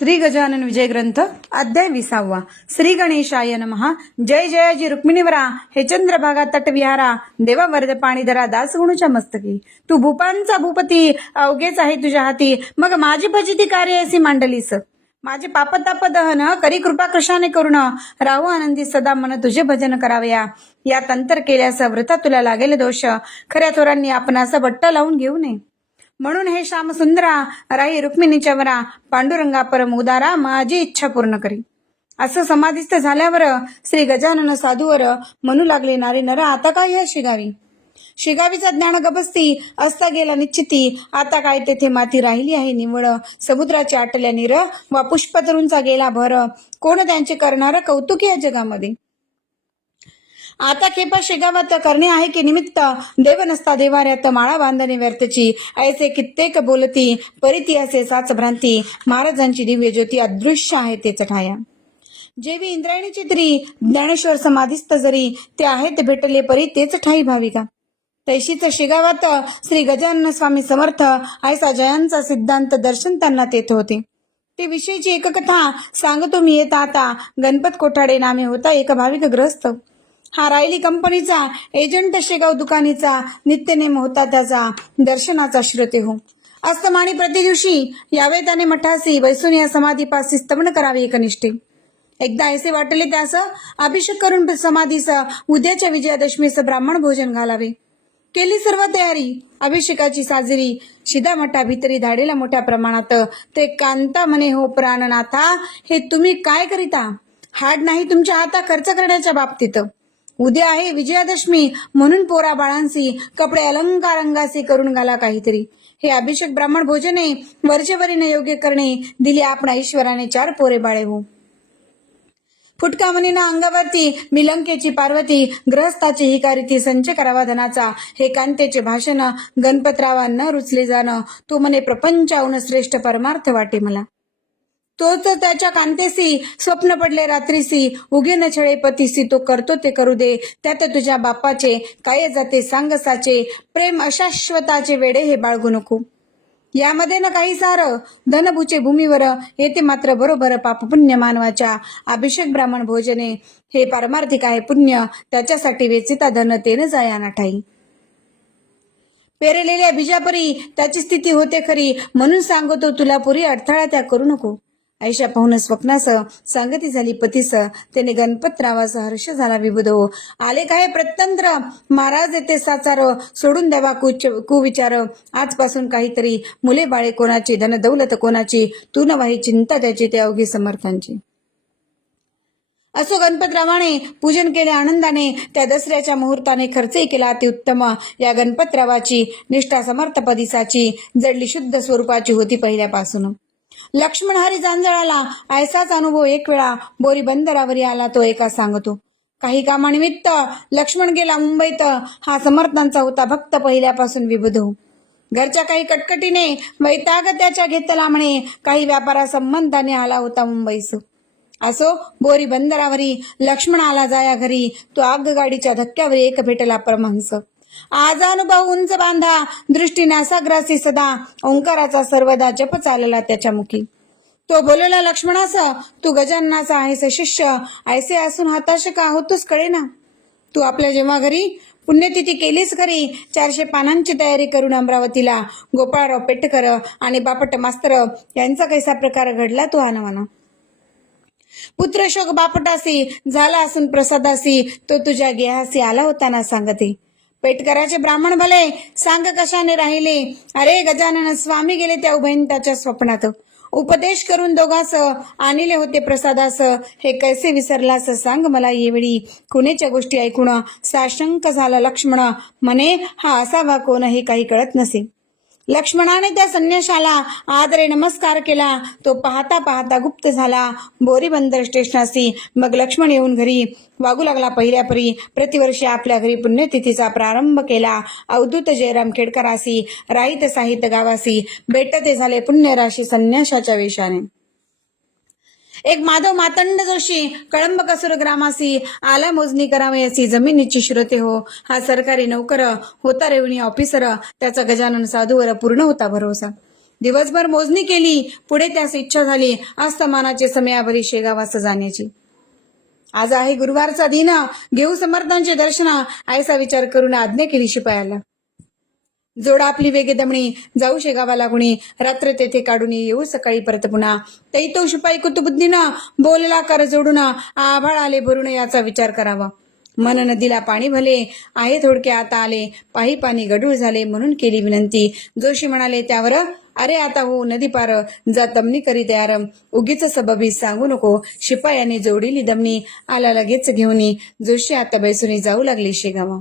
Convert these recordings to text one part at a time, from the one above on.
श्री गजानन विजय ग्रंथ अध्याय 20. श्री गणेशाय नमः. जय जयाजी रुक्मिणीवरा हे चंद्रभागा तटविहारा देवा वरद पाणीधरा दासगुणूच्या मस्तकी. तू भूपांचा भूपती अवघेच आहे तुझ्या हाती. मग माझी भजिती कार्य अशी मांडलीस. माझे पापताप दहन करी कृपा कृशाने करुण राहू आनंदी सदा मन तुझे भजन करावया. या तंत्र केल्यास व्रता तुला लागेल दोष. खऱ्या थोरांनी आपणास बट्ट लावून घेऊ नये. म्हणून हे श्याम सुंदरा राही रुक्मिणीच्या वरा पांडुरंगा परम उदारा माझी इच्छा पूर्ण करी. असं समाधिस्थ झाल्यावर श्री गजानन साधूवर म्हणू लागले, नारी नर आता काय ह्या शिगावी. शिगावीचा ज्ञान गबसती असता गेला निश्चिती. आता काय तेथे माती राहिली आहे निवळ. समुद्राची आटल्या नीर वा पुष्पतरूंचा गेला भर. कोण त्यांचे करणार कौतुक या जगामध्ये. आता खेपा शेगावात करणे आहे की निमित्त. देव नसता देवाऱ्यात माळा बांधणे व्यर्थची. ऐसे कित्येक बोलती परिती असे साच भ्रांती. महाराजांची दिव्य ज्योती अदृश्य आहे तेच ठाया. जेवी इंद्रायणी चित्री ज्ञानेश्वर समाधिस्थ जरी. ते आहेत भेटले परी तेच ठाई भाविका. तैशीच शेगावात श्री गजानन स्वामी समर्थ ऐसा जयांचा सिद्धांत दर्शन त्यांना तेथ होते. ते विषयीची एक कथा सांगतो मी येता आता. गणपत कोठाडे नामे होता एक भाविक ग्रस्त. हा रायली कंपनीचा एजंट शेगाव दुकानीचा. नित्यनेम होता त्याचा दर्शनाचा श्रोते हो. अस्तमानी प्रतिदिवशी यावे त्याने मठासी. बैसून या समाधीपासी स्तवन करावे एकनिष्ठे. एकदा ऐसे वाटले त्यास अभिषेक करून समाधीस उद्याच्या विजयादशमीस ब्राह्मण भोजन घालावे. केली सर्व तयारी अभिषेकाची साजरी. शिदा मठा भितरी धाडेला मोठ्या प्रमाणात. ते कांता म्हणे, हो प्राणनाथा हे तुम्ही काय करिता. हाड नाही तुमच्या हाता खर्च करण्याच्या बाबतीत. उद्या आहे विजयादशमी म्हणून पोरा बाळांसी कपडे अलंकार अंगासी करून घाला काहीतरी. हे अभिषेक ब्राह्मण भोजने वर्षभरीने योग्य करणे. दिली आपणा ईश्वराने 4 पोरे बाळे हो. फुटका म्हणीना अंगावरती मिलंकेची पार्वती. ग्रहस्थाची ही कारिती संचय करावा धनाचा. हे कांतेचे भाषण गणपतरावा न रुचले जाणं. तो म्हणे प्रपंचाहून श्रेष्ठ परमार्थ वाटे मला. तोच त्याच्या कांतेसी स्वप्न पडले रात्रीसी. उगे न छळे पतीसी तो करतो ते करू दे. त्यात तुझ्या बापाचे काय जाते सांग साचे. प्रेम अशाश्वताचे वेडे हे बाळगू नको. यामध्ये न काही सार धनभूचे भूमीवर. येते मात्र बरोबर पाप पुण्य मानवाच्या. अभिषेक ब्राह्मण भोजने हे पारमार्थिक आहे पुण्य. त्याच्यासाठी वेचिता धन तेन जाया ना ठाई. पेरलेल्या बीजापरी त्याची स्थिती होते खरी. म्हणून सांगतो तुला पुरी अडथळा त्या करू नको. ऐशा पाहून स्वप्नास सांगती झाली पतीस. त्याने गणपतरावास हर्ष झाला विबुध. आले काय प्रत्यंत्र महाराज येते साचार. सोडून द्यावा कुविचार. आजपासून काहीतरी मुले बाळे कोणाची धन दौलत कोणाची. तू न वाही चिंता त्याची ते अवघी समर्थांची. असो गणपतरावाने पूजन केले आनंदाने. त्या दसऱ्याच्या मुहूर्ताने खर्चही केला अतिउत्तम. या गणपतरावाची निष्ठा समर्थपदिसाची जडली शुद्ध स्वरूपाची होती पहिल्यापासून. लक्ष्मण हरी जांजळाला ऐसाच अनुभव एक वेळा बोरी बंदरावरी आला तो एका सांगतो. काही कामानिमित्त लक्ष्मण गेला मुंबईत. हा समर्थांचा होता भक्त पहिल्यापासून विबुध. घरच्या काही कटकटीने वैताग त्याच्या घेतला म्हणे. काही व्यापारा संबंधाने आला होता मुंबईस. असो बोरी बंदरावरी लक्ष्मण आला जाया घरी. तो आगगाडीच्या धक्क्यावर एक भेटला परमहंस. आज अनुभव उंच बांधा दृष्टी नासाग्रासी सदा. ओंकाराचा सर्वदा जप चालला त्याच्या मुखी. तो बोलला लक्ष्मणास, तू गजाननाचा आहेस शिष्य. ऐसे असून हताश का होतोस कळेना. तू आपल्या जेव्हा घरी पुण्यतिथी केलीस खरी. 400 पानांची तयारी करून अमरावतीला गोपाळराव पेटकर आणि बापट मास्तर यांचा कैसा प्रकार घडला तो आनवाना. पुत्रशोक बापटासी झाला असून प्रसादासी. तो तुझ्या गेहासी आला होता ना सांगते. पेटकराचे ब्राह्मण भले सांग कशाने राहिले. अरे गजानन स्वामी गेले त्या उभयंताच्या स्वप्नात. उपदेश करून दोघास आणले होते प्रसादास. हे कैसे विसरलास सांग मला येवेळी. कुणेच्या गोष्टी ऐकून साशंक झाला लक्ष्मण. म्हणे हा असावा कोण हे काही कळत नसे. लक्ष्मणाने त्या संन्याशाला आदरे नमस्कार केला. तो पाहता पाहता गुप्त झाला बोरी बंदर स्टेशनासी. मग लक्ष्मण येऊन घरी वागू लागला पहिल्या परी. प्रतिवर्षी आपल्या घरी पुण्यतिथीचा प्रारंभ केला. अवधूत जयराम खेडकरासी राहित साहित गावासी. भेटते झाले पुण्यराशी संन्याशाच्या वेशाने. एक माधव मातंड जोशी कळंब कसुर ग्रामासी. आला मोजणी करावयासी जमिनीची श्रोते हो. हा सरकारी नोकर होता रेवणी ऑफिसर. त्याचा गजानन साधूवर पूर्ण होता भरोसा. दिवसभर मोजणी केली. पुढे त्यास इच्छा झाली अस्तमानाचे समयाभरी शेगावास जाण्याची. आज आहे गुरुवारचा दिन, घेऊ समर्थांचे दर्शन, आयसा विचार करून आज्ञा केली शिपायाला. जोडा आपली वेगे दमणी, जाऊ शेगावाला गुणी, रात्र तेथे काढून येऊ सकाळी परत पुन्हा. तै तो शिपाई कुतुबुद्दीनं बोलला कर जोडून, आभाळ आले भरून याचा विचार करावा. मन नदीला पाणी भले, आहे थोडके आता आले, पाही पाणी गढूळ झाले म्हणून केली विनंती. जोशी म्हणाले त्यावर, अरे आता हो नदी पार, जा तमनी करी तयार, उगीच सबबी सांगू नको. शिपायाने जोडीली दमनी, आला लगेच घेऊनी. जोशी आता बैसुनी जाऊ लागले शेगावा.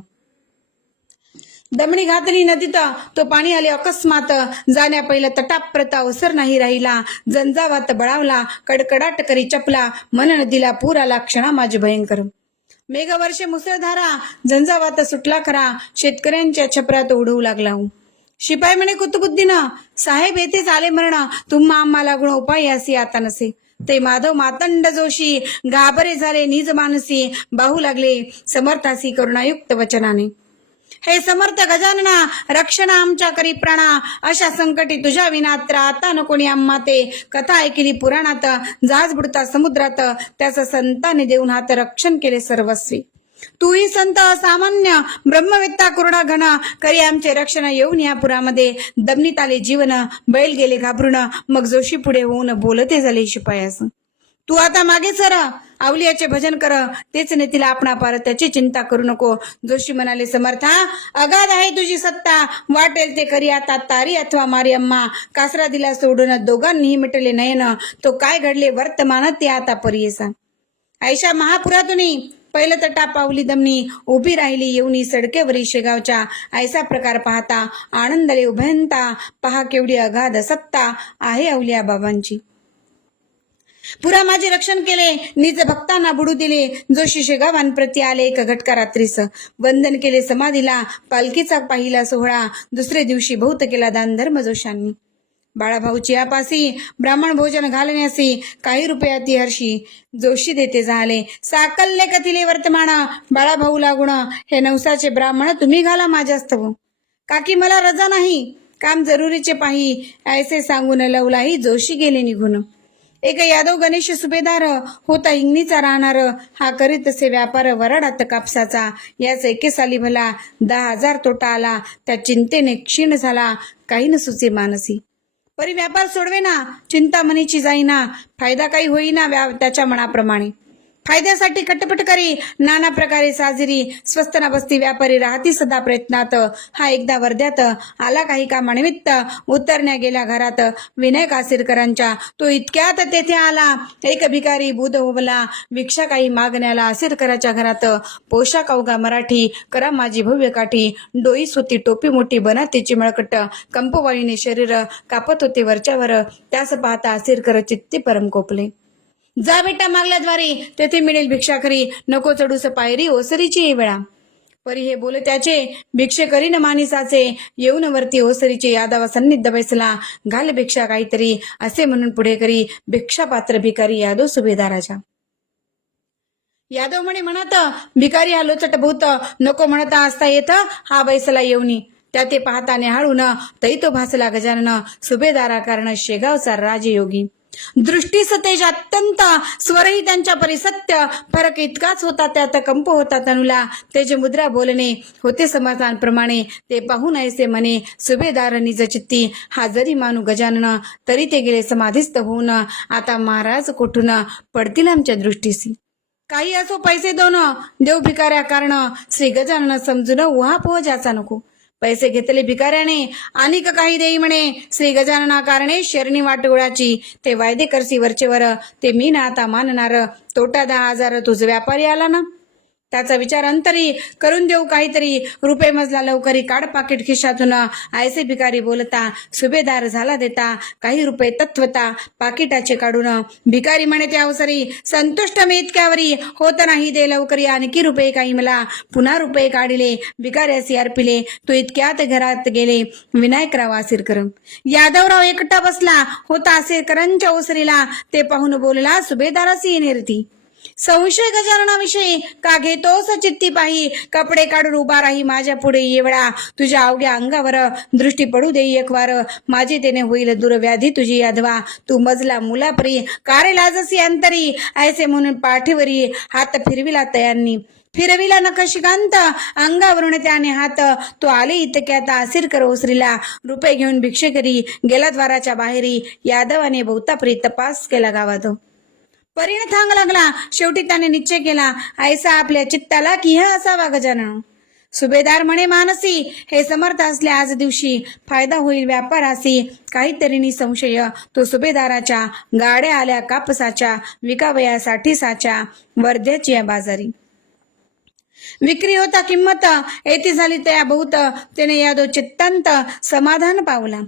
दमणी घातली नदीत, तो पाणी आले अकस्मात, जाण्या पहिला तटाप्रता ओसर नाही राहिला. जंजावात बळावला, कडकडाट करी चपला, मन नदीला पूर आला क्षणा माझे भयंकर. मेघवर्षे मुसळधारा, झंझावात सुटला खरा, शेतकऱ्यांच्या छपरात उडवू लागला. शिपाई म्हणे कुतुबुद्दीनं, साहेब येथेच आले मरण, तुम्हा आम्हाला गुण उपाय यासी आता नसे. ते माधव मातंड जोशी घाबरे झाले निज मानसी, बाहू लागले समर्थासी करुणायुक्त वचनाने. हे समर्थ गजानना, रक्षणा आमच्या करी प्राणा, अशा संकटी तुझ्या विनात्र आता न कोणी आम्हा ते. कथा ऐकली पुराणात, जहाज बुडता समुद्रात, त्याचा संताने देऊन हात रक्षण केले सर्वस्वी. तूही संत असामान्य, ब्रह्मवेत्ता करुणा घन, करी आमचे रक्षण येऊन या पुरामध्ये. दमनीत आले जीवन, बैल गेले घाबरून, मग जोशी पुढे होऊन बोलते झाले शिपायास. तू आता मागे सर, आवलियाचे भजन कर, तेच नेतील आपणा पार, त्याची चिंता करू नको. जोशी म्हणाले समर्था, अगाध आहे तुझी सत्ता, वाटेल ते करी आता तारी अथवा मारी अम्मा. कासरा दिला सोडून दोघांनीही मिटले नयन, तो काय घडले वर्तमान ते आता परियेसा. ऐशा महापुरातुनी पहिलं तटा पावली दमनी, उभी राहिली येऊनी सडकेवरी शेगावच्या. ऐसा प्रकार पाहता आनंदले उभयंता, पहा केवढी अगाध सत्ता आहे अवलिया बाबांची. पुरा माझे रक्षण केले, निज भक्तांना बुडू दिले. जोशी शेगावांप्रती आले एक घटका रात्रीस, वंदन केले समाधीला, पालखीचा पाहिला सोहळा. दुसरे दिवशी बहुत केला दान धर्म जोशांनी. बाळाभाऊची आपासी, ब्राह्मण भोजन घालण्यासी, काही रुपयाती हर्षी. जोशी देते झाले, साकल्य कथिले वर्तमान, बाळाभाऊ लागुण, हे नवसाचे ब्राह्मण तुम्ही घाला माझ्यास्तव. काकी मला रजा नाही, काम जरुरीचे पाही, ऐसे सांगून लवलाही जोशी गेले निघून. एक यादव गणेश सुभेदार होता हिंगणीचा राहणार, हा करीत असे व्यापार वराडात कापसाचा. याच एके साली भला 10,000 तोटा आला, त्या चिंतेने क्षीण झाला, काही न सुचे मानसी. परी व्यापार सोडवेना, चिंता मनीची जाईना, फायदा काही होईना त्याच्या मनाप्रमाणे. फायद्यासाठी कटपट करी, नाना प्रकारे साजिरी, स्वस्त ना बसती व्यापारी राहती सदा प्रयत्नात. हा एकदा वर्ध्यात आला काही कामानिमित्त, उतरण्या गेल्या घरात विनायक आसिरकरांच्या. तो इतक्यात तेथे आला एक भिकारी बुध होबला, भिक्षा काही मागण्याला आसिरकराच्या घरात. पोशाख अवघा मराठी, करा माझी भव्य काठी, डोई होती टोपी मोठी, बनातीची मळकट, कंपवाळीने शरीर कापत होते वरच्यावर. त्यास पाहता आसिरकर चित्ती परम कोपले. जा बेटा मागल्याद्वारे, तेथे मिळेल भिक्षा खरी, नको चढूस पायरी ओसरीची वेळा. परी हे बोल त्याचे, भिक्षे करीन मानिसाचे, येऊन वरती ओसरीचे. यादवा सन्निध बैसला, घाल भिक्षा काहीतरी, असे म्हणून पुढे करी भिक्षा पात्र भिकारी यादव सुभेदाराच्या. यादव म्हणे म्हणत, भिकारी हा लोचट भूत, नको म्हणता असता येत हा बैसला येऊनी. त्या ते पाहता निहाळून, तै तो भासला गजानन, सुभेदारा कारण शेगावचा राजयोगी. दृष्टी सतेज अत्यंत, स्वरही त्यांच्या परिसत्य, फरक इतकाच होता त्यात कंप होता तनुला. तेज मुद्रा बोलणे होते समाधानप्रमाणे, ते पाहून ऐसे म्हणे सुभेदार निज चित्ती. हा जरी मानू गजानन, तरी ते गेले समाधीस्थ होऊन, आता महाराज कोठून पडतील आमच्या दृष्टीसी. काही असो पैसे दोन, देव भिकाऱ्या कारण, श्री गजानन समजून उहापोह ज्याचा नको. पैसे घेतले भिकाऱ्याने, अनिक काही देई म्हणे श्री गजानना कारणे शरणी वाटोळाची. ते वायदे करसी वरचेवर, ते मी ना आता मानणार. तोटा 10,000 तुझ व्यापारी आला ना, त्याचा विचार अंतरी करून देऊ काहीतरी. रुपये मजला लवकरी, काढ पाकिट खिशातून. ऐसे भिकारी बोलता सुभेदार झाला देता, काही रुपये तत्वता पाकिटाचे काढून. भिकारी म्हणे त्या अवसरी, संतुष्ट मी इतक्यावरी, होत नाही दे लवकरी आणखी रुपये काही मला. पुन्हा रुपये काढिले, भिकाऱ्यासी अर्पिले, तो इतक्यात घरात गेले विनायकराव आसिरकर. यादवराव एकटा बसला होता आसिरकरांच्या ओसरीला, ते पाहून बोलला सुभेदारासी येणेरती. संशय गजाननाविषयी का घेतोस चित्ती पाही, कपडे काढून उभा राही माझ्या पुढे येवळा, तुझ्या अवघ्या अंगावर दृष्टी पडू दे एक वार, माझे तेने होईल दुर्व्याधी तुझी यादवा, तू मजला मुलापरी कारे लाजसी अंतरी, ऐसे म्हणून पाठीवरी हात फिरविला तयांनी, फिरविला नखशिकांत अंगावरून त्याने हात, तो आले इतक्यात आसिर कर ओसरीला, रुपये घेऊन भिक्षेकरी गेला द्वाराच्या बाहेरी, यादवाने बहुतापरी तपास केला गावात. परीने थांग लागला, शेवटी त्याने निश्चय केला, ऐसा आपल्या चित्ताला की हा असावा गजानन. सुभेदार म्हणे मानसी, हे समर्थ असले आज दिवशी, फायदा होईल व्यापारासी, काहीतरी संशय, तो सुभेदाराच्या गाड्या आल्या कापसाच्या, विकावयासाठी साच्या वर्ध्याची बाजारी. विक्री होता किंमत, येथे झाली त्या बहुत, त्याने यादो चित्तांत समाधान पावला.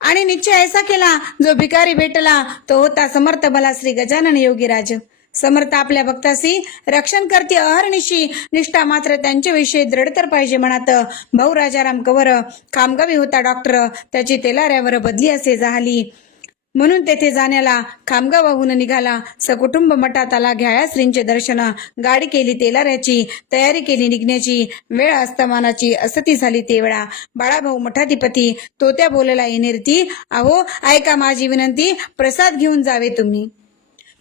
आणि निश्चय ऐसा केला, जो भिकारी भेटला तो होता समर्थ भला श्री गजानन योगीराज. समर्थ आपल्या भक्तासी रक्षण करते अहर्निशी, निष्ठा मात्र त्यांच्याविषयी दृढ तर पाहिजे मनात. भाऊ राजाराम कवर कामगावी होता डॉक्टर, त्याची तेलाऱ्यावर बदली असे झाली, म्हणून तेथे जाण्याला खामगावाहून निघाला. सकुटुंब मठात आला घ्याया श्रींचे दर्शन, गाडी केली तेलाऱ्याची, तयारी केली निघण्याची, वेळ अस्तमानाची असती झाली ते वेळा. बाळाभाऊ मठाधिपती तो त्या बोलला येणेरती, अहो ऐका माझी विनंती, प्रसाद घेऊन जावे तुम्ही.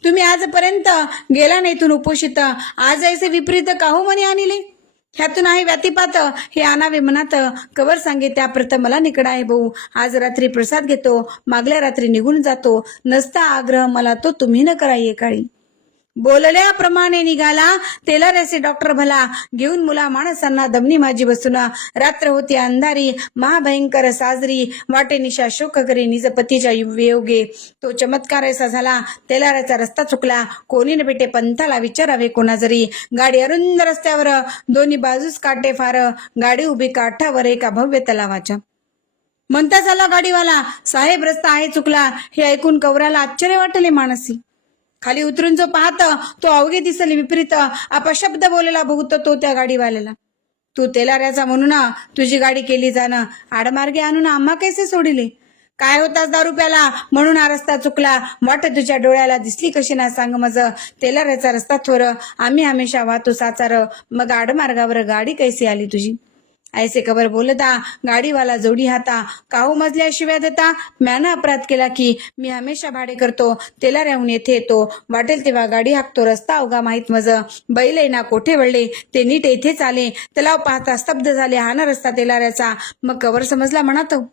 तुम्ही आजपर्यंत गेला नाहीतून उपोषित, आज ऐसे विपरीत काहू म्हणे आणले, ह्यातून आहे व्यतिपात, हे आणावे मनात, कवर सांगे त्या प्रथम मला निकड आहे भाऊ, आज रात्री प्रसाद घेतो, मागल्या रात्री निघून जातो, नसता आग्रह मला तो तुम्ही न करा ये काळी. बोलल्याप्रमाणे निघाला तेलाऱ्याचे डॉक्टर भला, घेऊन मुला माणसांना दमनी माझी बसून, रात्र होती अंधारी महाभयंकर साजरी, वाटे निशा शोक करी निज पतीच्या वियोगे. तो चमत्कार असा झाला, तेलाऱ्याचा रस्ता चुकला, कोणी न भेटे पंथाला विचारावे कोणा जरी. गाडी अरुंद रस्त्यावर, दोन्ही बाजूस काटे फार, गाडी उभी काठावर एका भव्य तलावाच्या. म्हणता झाला गाडीवाला, साहेब रस्ता आहे चुकला, हे ऐकून कवराला आश्चर्य वाटले मानसी. खाली उतरून जो पाहत तो अवघे दिसले विपरीत, अपशब्द बोलला बहुत तो त्या गाडीवाल्याला. तू तेलाऱ्याचा म्हणून तुझी गाडी केली जाणं, आडमार्गे आणून आम्हा कैसे सोडिले, काय होतास दारू प्याला म्हणून हा रस्ता चुकला, वाट तुझ्या डोळ्याला दिसली कशी ना सांग मज, तेलाऱ्याचा रस्ता थोर आम्ही हमेशा वाहतो साचार, मग आडमार्गावर गाडी कैसी आली तुझी. ऐसे कबर बोलता गाडीवाला जोडी हाता, काहू मजल्या शिव्या देता, म्यानं अपराध केला की मी हमेशा भाडे करतो, तेलाऱ्याहून येथे येतो, वाटेल तेव्हा गाडी हाकतो, रस्ता अवघा माहीत मज, बैल ना कोठे वळले ते नीट येथेच आले, तलाव पाहता स्तब्ध झाले हा ना रस्ता तेलाऱ्याचा. मग कवर समजला म्हणतो,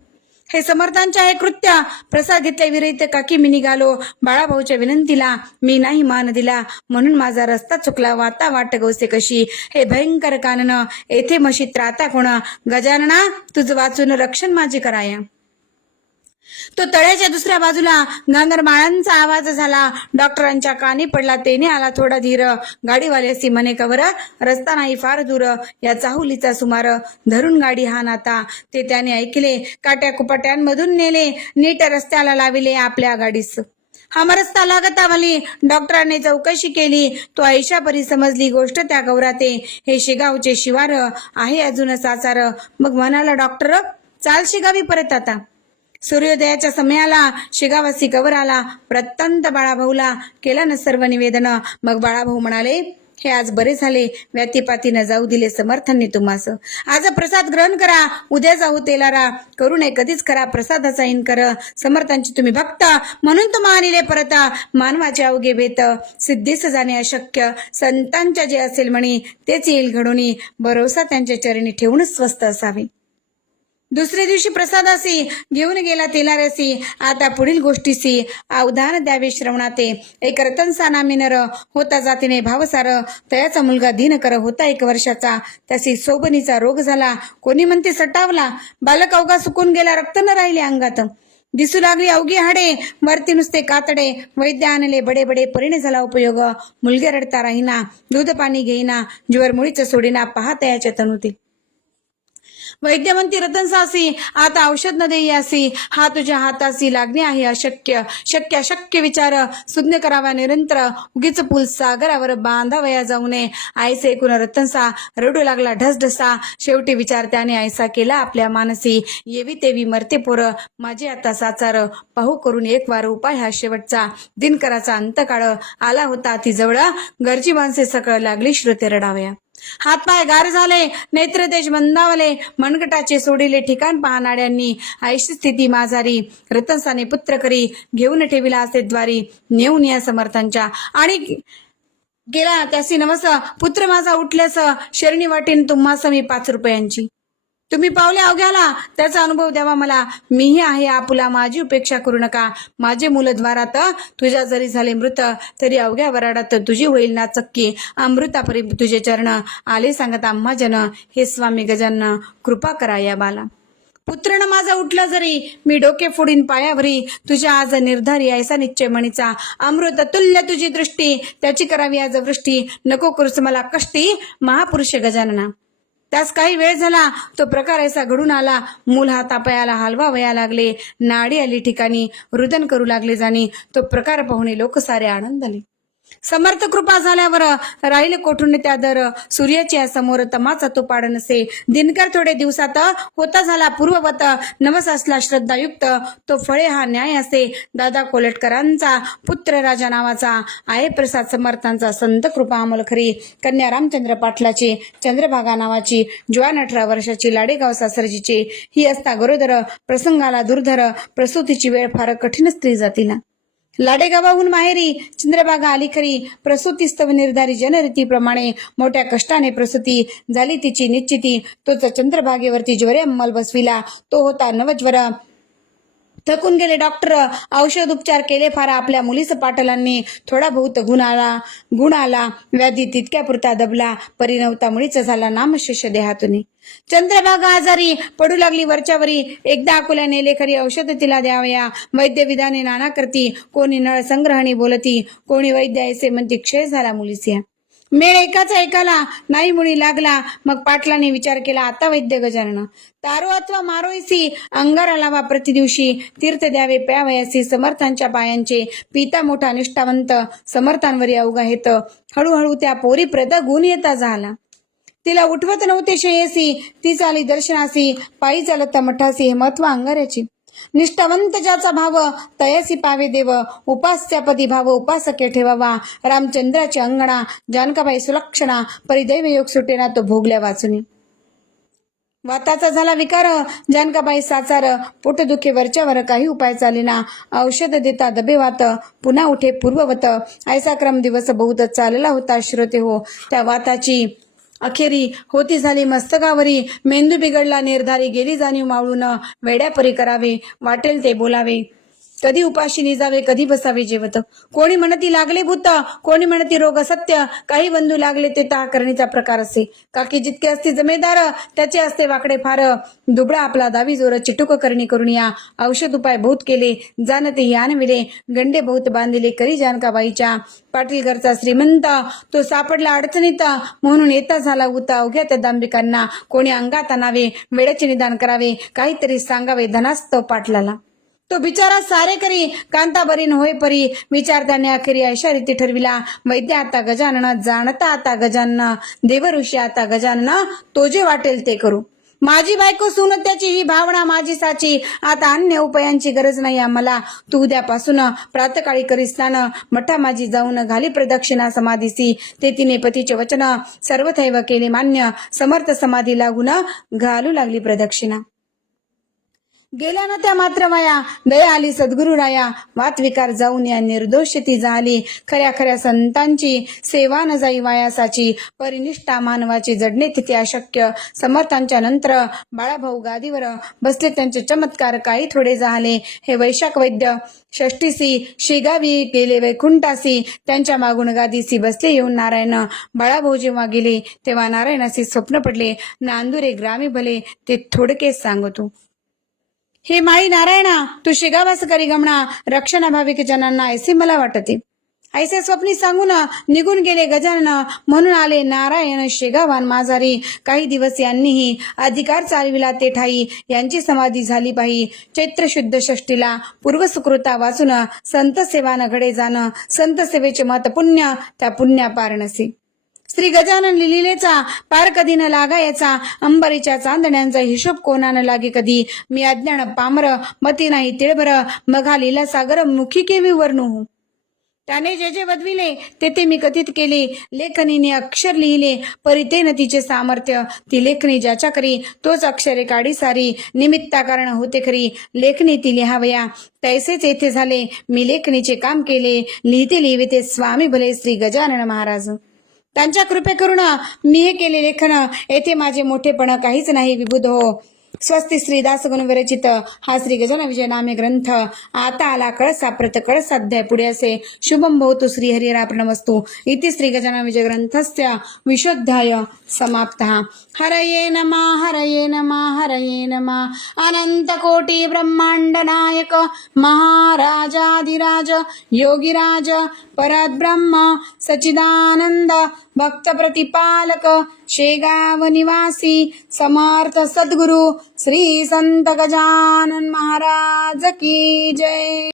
हे समर्थांचे आहे कृत्य. प्रसाद घेतल्या विरहित काकी मी निघालो, बाळाभाऊच्या विनंतीला मी नाही मान दिला, म्हणून माझा रस्ता चुकला, वाता वाट गवसे कशी, हे भयंकर कानन येथे म्हशी त्राता कोण, गजानना तुझ वाचून रक्षण माझे कराया. तो तळ्याच्या दुसऱ्या बाजूला गांगरमाळांचा आवाज झाला, डॉक्टरांच्या कानी पडला, तेने आला थोडा धीर, गाडीवाल्यासी म्हणे कवर रस्ता नाही फार दूर, या चाहुलीचा सुमार, धरून गाडी हा नाता. ते त्याने ऐकले, काट्या कुपाट्यांमधून नेले, नीट रस्त्याला लाविले आपल्या गाडीस. हा रस्ता लागत आम्हाली, डॉक्टरांनी चौकशी केली, तो ऐशापरी समजली गोष्ट त्या गौराते, हे शेगावचे शिवार आहे अजून साचार. मग म्हणाला डॉक्टर, चाल शेगावी परत आता. सूर्योदयाच्या समयाला शेगावासी कवर आला, प्रत्यंत बाळाभाऊला केला न सर्व निवेदन. मग बाळाभाऊ म्हणाले, हे आज बरे झाले, व्यतिपातीनं जाऊ दिले समर्थांनी तुम्हास, आज प्रसाद ग्रहण करा, उद्या जाऊ तेलारा, करू नये कधीच करा प्रसादाचा इनकर, समर्थांची तुम्ही भक्त म्हणून तुम्हा आणले परत, मानवाचे अवघे भेत सिद्धीस जाणे अशक्य, संतांच्या जे असेल म्हणे तेच येईल घडोनी, भरोसा त्यांच्या चरणी ठेवूनच स्वस्त असावे. दुसऱ्या दिवशी प्रसादासी घेऊन गेला तेलाऱ्यासी, आता पुढील गोष्टीसी अवधान द्यावे श्रवणाते. एक रतनसा नामिनर होता जातीने भावसार, तयाचा मुलगा दिनकर होता 1 वर्षाचा, त्यासी सोबनीचा रोग झाला, कोणी म्हणते सटावला, बालक अवघा सुकून गेला, रक्त न राहिले अंगात, दिसू लागली अवघी हाडे, वरती नुसते कातडे, वैद्य आणले बडे बडे, परिणे झाला उपयोग, मुलगे रडता राहीना, दूध पाणी घेईना, जीवर मुळीच सोडीना, पाहता याच्या तनुते. वैद्य म्हणती रतन सासी, आता औषध न देई असी, हा तुझ्या हातासी लागणे आहे अशक्य. शक्य अशक्य विचार सुज्ञ करावा निरंतर, उगीच पूल सागरावर बांधावया जाऊ नये. आईसे ऐकून रतनसा रडू लागला ढसढसा. शेवटी विचार त्याने आयसा केला आपल्या मानसी, येवी तेवी मरते पोर माझे आता साचार. पाहू करून एक वार उपाय हा शेवटचा, दिनकराचा अंतकाळ आला होता ती जवळ. घरची माणसे सकळ लागली श्रुते रडावया. हातपाय गार झाले, नेत्रदेश मंदावले, मनगटाचे सोडिले ठिकाण पाहणाऱ्यांनी. आईशी स्थिती माझारी, रतनसाने पुत्र करी, घेऊन ठेविला असे द्वारी. नेऊन या समर्थांच्या आणि गेला त्यासी नवस, पुत्र माझा उठल्यास शरणी वाटेन तुम्हास मी 5 रुपयांची. तुम्ही पावले अवघ्याला, त्याचा अनुभव द्यावा मला. मीही आहे आपुला, माझी उपेक्षा करू नका. माझे मूलद्वारात तुझ्या जरी झाले मृत, तरी अवघ्या वराडात तुझी होईल ना चक्की. अमृतापरी तुझे चरण आले सांगत आम्हा जन, हे स्वामी गजानन कृपा करा या बाला. पुत्रण माझा उठला जरी, मी डोके फोडीन पायावरी. तुझ्या आज निर्धारी ऐसा निश्चय मणीचा, अमृत तुल्य तुझी दृष्टी, त्याची करावी आज वृष्टी. नको करूस मला कष्टी, महापुरुष गजानना. त्यास काही वेळ झाला, तो प्रकार ऐसा घडून आला. मूल हातापायाला हलवा वया लागले, नाडी आली ठिकाणी, रुदन करू लागले जाणी. तो प्रकार पाहुणे लोक सारे आनंदले. समर्थ कृपा झाल्यावर राहिले कोठून त्या दर, सूर्याच्या समोर तमाचा तो पाड नसे. दिनकर थोडे दिवसात होता झाला पूर्ववत, नवस असला श्रद्धायुक्त, तो फळे हा न्याय असे. दादा कोलटकरांचा पुत्र राजा नावाचा, आहे प्रसाद समर्थांचा संत कृपा अमोल खरी. कन्या रामचंद्र पाटलाची, चंद्रभागा नावाची, जवान 18 वर्षाची, लाडेगाव सासरजीची. ही असता गरोदर, प्रसंगाला दुर्धर, प्रसूतीची वेळ फार कठीण स्त्री जातीला. लाडेगावाहून माहेरी चंद्रभागा आली खरी, प्रसूतीस्तव निर्धारी जनरीतीप्रमाणे मोठ्या कष्टाने प्रसूती झाली तिची निश्चिती. तोच चंद्रभागेवरती ज्वरे अंमल बसविला, तो होता नवज्वर. थकून गेले डॉक्टर, औषध उपचार केले फार आपल्या मुलीस पाटलांनी. थोडा बहुत गुण आला, व्याधी तितक्या पुरता दबला, परिणवता मुळीच झाला नामशेष देहातून. चंद्रभागा आजारी पडू लागली वरच्यावरी, एकदा अकोल्या नेले खरी, औषध तिला द्यावया. वैद्य विधाने नाना करती, कोणी नळ संग्रहणी बोलती, कोणी वैद्य ऐसे म्हणती क्षय झाला मुलीसिया. मेळ एकाचा एकाला नाही मुळी लागला. मग पाटलाने विचार केला आता वैद्य गजानन, तारो अथवा मारोईसी अंगारा लावा प्रतिदिवशी, तीर्थ द्यावे प्यावयासी समर्थांच्या पायांचे. पिता मोठा निष्ठावंत, समर्थांवरी अवघा हेत. हळूहळू त्या पोरी प्रत गुण येता झाला. तिला उठवत नव्हते शयेसी, ती चाली दर्शनासी, पायी चालत मठासी. हे महत्व अंगाऱ्याची. निष्ठावंत ज्याचा भाव, तयासी पावे देव. उपास्यापदी भाव उपासके ठेवावा. रामचंद्राची अंगणा, जानकाबाई सुलक्षणा, परिदैव योग सुटेना तो भोगल्या वाचुनी. वाताचा झाला विकार, जानकाबाई साचार, पोटदुखे वरच्यावर काही उपाय चालेना. औषध देता दबे वात, पुन्हा उठे पूर्ववत. ऐसा क्रम दिवस बहुत चालला होता श्रोते हो. त्या वाताची अखेरी होती झाली मस्तकावरी. मेंदू बिघडला निर्धारी, गेली जाणीव मावळून. वेड्यापरी करावे वाटेल ते बोलावे, कधी उपाशी निजावे कधी बसावे जेवत. कोणी म्हणती लागले भूत, कोणी म्हणती रोग सत्य, काही बंधू लागले ते ता करणीचा प्रकार असे. काकी जितके असते जमेदार, त्याचे असते वाकडे फार. दुबळा आपला दावी जोर, चिटुक करणी करून या. औषध उपाय बहुत केले, जाणते आणविले, गंडे बहुत बांधिले करी जानकाबाईच्या. पाटील घरचा श्रीमंत, तो सापडला अडचणीत, म्हणून येता झाला उता अवघ्या त्या दांभिकांना. कोणी अंगात आणावे, वेळेचे निदान करावे, काहीतरी सांगावे धनास्तव पाटलाला. तो बिचारा सारे करी, कांता बरीन होय परी. विचार त्याने अखेरी अशा रीती ठरविला, वैद्य आता गजानन, जाणता आता गजानन, देवऋषी आता गजानन, तो जे वाटेल ते करू. माझी बायको सून त्याची, ही भावना माझी साची. आता अन्य उपायांची गरज नाही आम्हाला. तू उद्यापासून प्रातकाळी करी स्नान, मठा माझी जाऊन घाली प्रदक्षिणा समाधीसी. ते तिने पतीचे वचन सर्वथैव केले मान्य. समर्थ समाधी लागून घालू लागली प्रदक्षिणा. गेला ना त्या मात्र माया, दया आली सद्गुरु राया. वात विकार जाऊन या निर्दोष ती झाली. खऱ्या खऱ्या संतांची सेवा न जाई वायासाची. परिनिष्ठा मानवाची जडणे तिथे अशक्य. समर्थांच्या नंतर बाळाभाऊ गादीवर बसले, त्यांचे चमत्कार काही थोडे झाले. हे वैशाख वैद्य षष्टीसी शेगावी गेले वैकुंठासी. त्यांच्या मागून गादीसी बसले येऊन नारायण. बाळाभाऊ जेव्हा गेले तेव्हा नारायणासी स्वप्न पडले. नांदुरे ग्रामी भले, ते थोडकेच सांगतो. हे माई नारायणा, तू शिगावास करी गमना, रक्षणा भाविक जनांना ऐसे मला वाटते. ऐसे स्वप्नी सांगून निघून गेले गजानन. म्हणून आले नारायण शेगावान माझारी. काही दिवस यांनीही अधिकार चालविला ते ठाई. यांची समाधी झाली पाही. चैत्र शुद्ध षष्टीला पूर्व सुकृता वाचून संत सेवा न घडे जाण. संत सेवेचे मत पुण्य त्या पुण्या पार नसे. श्री गजानन लिलीलेचा पार कधी न लागायचा. अंबरीच्या चांदण्यांचा हिशोब कोणानं लागे कधी. मी अज्ञान पामर मती नाही तिळभर. मघा लीला सागर मुखी केवी वर्णू. त्याने जे जे वदविले ते ते मी कथित केले. लेखनीने अक्षर लिहिले परी ते न तिचे सामर्थ्य. ती लेखणी ज्याच्या करी तोच अक्षरे काढी सारी. निमित्ता कारण होते खरी लेखणी ती लिहावया. तैसेच येथे झाले मी लेखणीचे काम केले. लिहिते लिहिते स्वामी भले श्री गजानन महाराज. त्यांच्या कृपे करून मी हे केले लेखन. येथे माझे मोठेपण काहीच नाही विबुध हो. स्वस्ती श्री दासगुण विरचित हा श्री गजानन विजय नामे ग्रंथ आता आला कळसाप्रत कळसाध्याय पुढे असे. शुभम भवतु श्री हरिराप्रणमस्तु. इति श्री गजानन विजय ग्रंथस्य विशोध्याय समाप्तः. हरये नमः हरये नमः हरये नमः. अनंत कोटी ब्रह्मांड नायक महाराजाधिराज योगिराज परब्रह्म सच्चिदानंद भक्त प्रतिपालक शेगाव निवासी समर्थ सद्गुरु श्री संत गजानन महाराज की जय.